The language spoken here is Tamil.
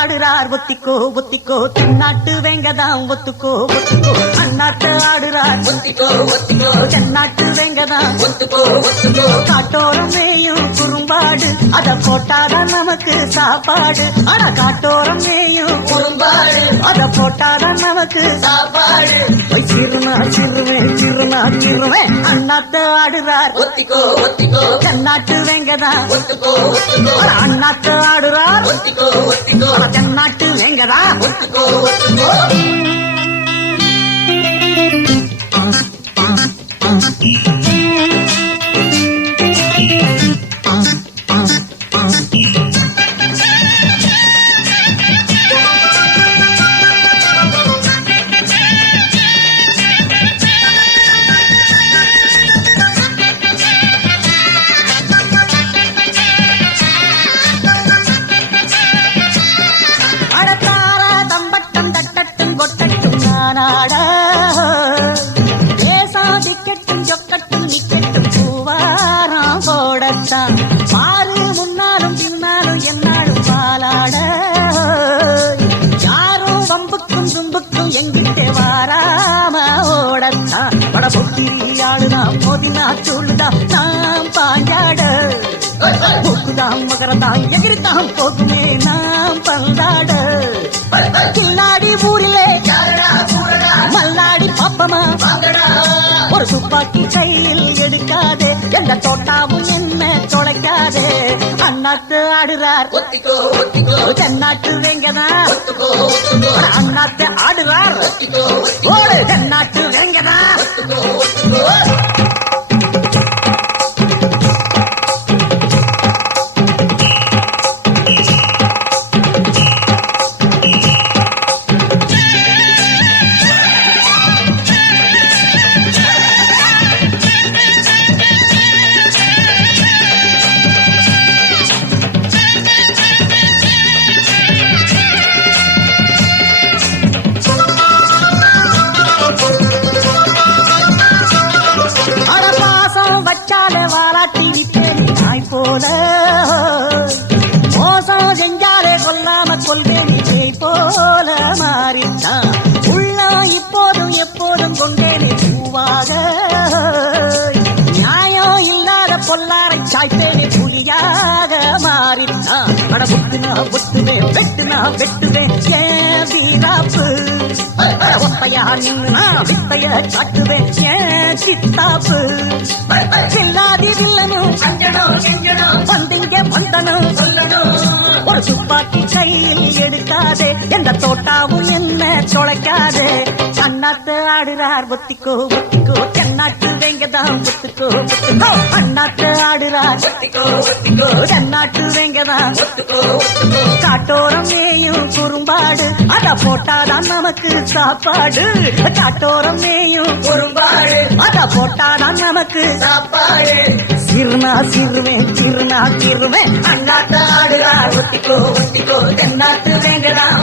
ஆடுறார் ஒத்திக்கோ ஒத்திக்கோ தென்னாட்டு வெங்கதான் ஒத்துக்கோ ஒத்துக்கோ அண்ணாத்து ஆடுறார் ஒத்திக்கோ ஒத்திக்கோ தென்னாட்டு வெங்கதான் ஒத்துக்கோ ஒத்துக்கோ காட்டோரம் மேயும் குறும்பாடு அத போட்டாதான் நமக்கு சாப்பாடு ஆனா காட்டோரம் மேயும் குறும்பாடு அத போட்டாதான் நமக்கு சாப்பாடு சிறுனா சிறுவேன் சிறுனா சிறுவேன் அண்ணாத்து ஆடுறார் ஒத்திக்கோ ஒத்திக்கோ தென்னாட்டு வெங்கதான் ஒத்துக்கோ ஒத்துக்கோ அண்ணாத்து ஆடுறார் ஒத்திக்கோ ஒத்திக்கோ தென்னாட்டு வெங்கதான் ஒத்துக்கோ ஒத்துக்கோ பாரு முன்னாலும் பின்னாலும் என்னாலும் பாலாட யாரும் வம்புக்கும் தும்புக்கும் எங்கிட்டே வாராம ஓடத்தான் பட பொக்கிரியாளுதான் மோதினா சொல்லுதான் நாம் பாஞ்சாட போக்குதான் மகரதான் எகிரித்தான் போக்குமே நாம் பந்தாட கில்லாடி ஊரிலே மல்லாடி பாப்பமா ஒரு துப்பாக்கி கையில் எடுக்காதே எந்த தோட்டாவும் என்ன தொலைக்காதே அண்ணாத்து ஆடுறார் ஒத்திக்கோ ஒத்திக்கோ தென்னாட்டு வெங்கதான் அண்ணாத்து ஆடுறார் ஓடு தென்னாட்டு வெங்கதான் வச்சாலே வாராட்டி விட்டேன் தாய் போல மோசம் செஞ்சாலே கொல்லாம கொள்வேன் விஜய் போல மாறிட்டான் உள்ளம் இப்போதும் எப்போதும் கொண்டேனே பூவாக நியாயம் இல்லாத பொல்லாரை சாய்த்தேனே புலியாக மாறிட்டான் அட புத்துனா புத்துவேன் வெட்டுனா வெட்டுவேன் ஏன் வீராப்பு ஒத்தையா நின்னுனா வித்தைய காட்டுவேன் ஏன் சித்தாப்பு சில்லாதி வில்லனும் வந்திங்க வந்தனும் ஒரு துப்பாக்கி கையில் எடுக்காதே எந்த தோட்டாவும் என்ன தொலைக்காதே அண்ணாத்து ஆடுறார் ஒத்திக்கோ ஒத்திக்கோ தென்னாட்டு வெங்கதான் ஒத்துக்கோ ஒத்துக்கோ அண்ணாத்து ஆடுறார் ஒத்திக்கோ ஒத்திக்கோ தென்னாட்டு வெங்கதான் ஒத்துக்கோ ஒத்துக்கோ காட்டோரம் மேயும் குறும்பாடு அத போட்டாதான் நமக்கு சாப்பாடு காட்டோரம் மேயும் குறும்பாடு அத போட்டாதான் நமக்கு சாப்பாடு சிறுனா சிறுவேன் சிறுனா சிறுவேன் அண்ணாத்து ஆடுறார் ஒத்திக்கோ ஒத்திக்கோ தென்னாட்டு வெங்கதான்